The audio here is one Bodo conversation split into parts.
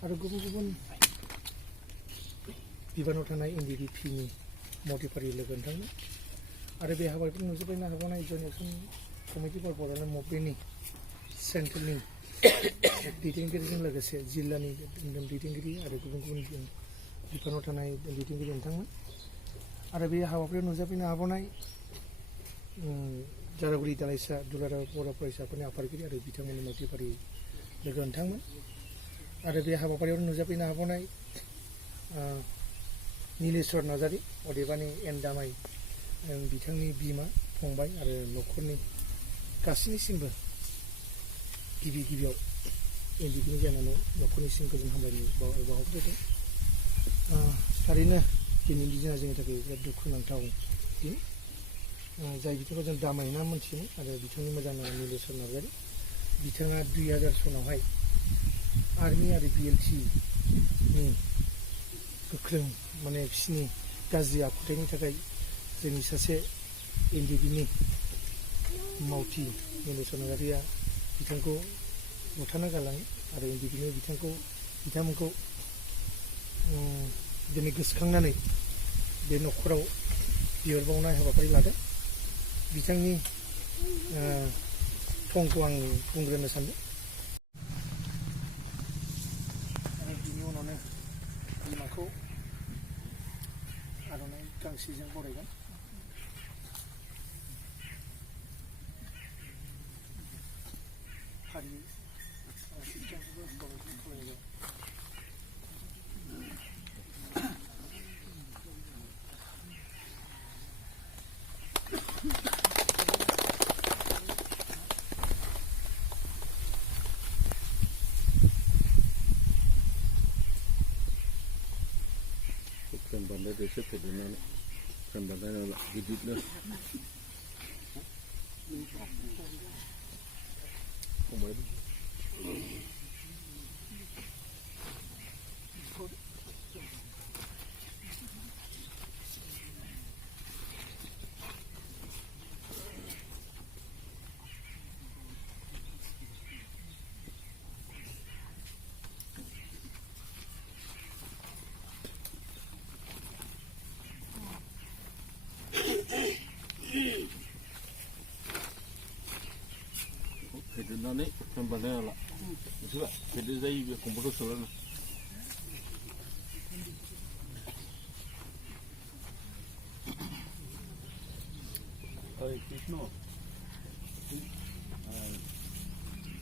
आरो गुबुन गुबुन बिबानाव थानाय NDDP-नि मावथिफारि लोगो नोंथांमोन आरो बे हाबाफारिखौ नुजोबबायनो हाबावनाय joint action committee for Bodoland मुभमेन्टनि सेन्ट्रेलनि दैदेनगिरिजों लोगोसे जिल्लानि दैदेनगिरि आरो गुबुन गुबुन बिफानाव थानाय दैदेनगिरि नोंथांमोन आरो बे हाबाफारियाव नुजाफैनो हाबावनाय जारागुरि दालाइसा दुलाराय बर' फरायसाफोरनि आफादगिरि आरो बिथांमोननि मावथिफारि लोगो नोंथांमोन आरो बे हाबाफारियाव नुजाफैनो हाबावनाय नीलेश्वर नार्जारी अदेबानि एन दामाई बिथांनि बिमा फंबाय आरो न'खरनि गासैनिसिमबो गिबियाव NDP-नि जानानै न'खरनिसिम गोजोन हामलायनाय बावहरग्रोदों। थारैनो दिनैनि दिना जोंनि थाखाय बिराद दुखुनांथाव दिन जाय बिथांखौ जों दामाई होनना मोनथियोमोन आरो बिथांनि मोजां नाम नीलेश्वर नार्जारी बिथाङा 2000 सनावहाय आर्मि आरो BLT-नि गोख्रों माने बिसिनि गाज्रि आखुथायनि थाखाय जोंनि सासे NDP-नि मावथि नीलेश्वर नार्जारीया बिथांखौ बुथारना गालाङो आरो NDP-नो बिथांमोनखौ दिनै गोसोखांनानै बे न'खराव बिबार बावनाय हाबाफारि लादों। बिथांनि थंखौ आं बुंग्रोनो सानदों आरो बिनि उनावनो बिमाखौ आर'नाइ गांसेजों बरायगोन। फारियै सिगांखौबो खालामगोन। Kan bandai desa kedunan kan bandai nala gidit na. Kumai. Kedunan ni kan bandai nala. Sebab kedua saya dia komputer solar. Hey Krishna,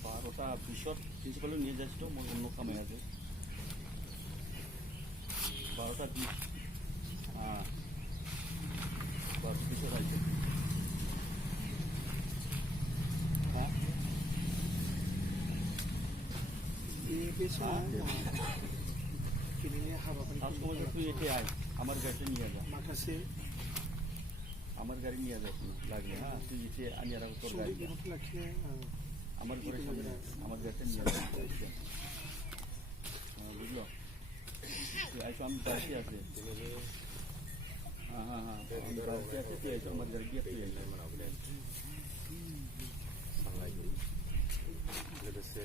12টা পিছত প্রিন্সিপাল নিয়ে যাচ্ছিল মোর অন্য কামে আছে 12টা 20 হ্যাঁ 12টা পিছত আছে হ্যাঁ এই বিষয়ে কিনে হাবাফারি আর সময় তুই এতে আয় আমার গাড়িতে নিয়ে যা মাখাসে আমার গাড়ি নিয়ে যা লাগলে হ্যাঁ তুই এতে আমি আর তোর গাড়ি লাখিয়ে আমার ঘরের সামনে আমার গাড়িতে নিয়ে যা বুঝলো তুই আইসো আমি বাড়িতে আছে হ্যাঁ হ্যাঁ হ্যাঁ আমি বাড়িতে আছে তুই আইসো আমার গাড়ি দিয়ে তুই আইসো Logose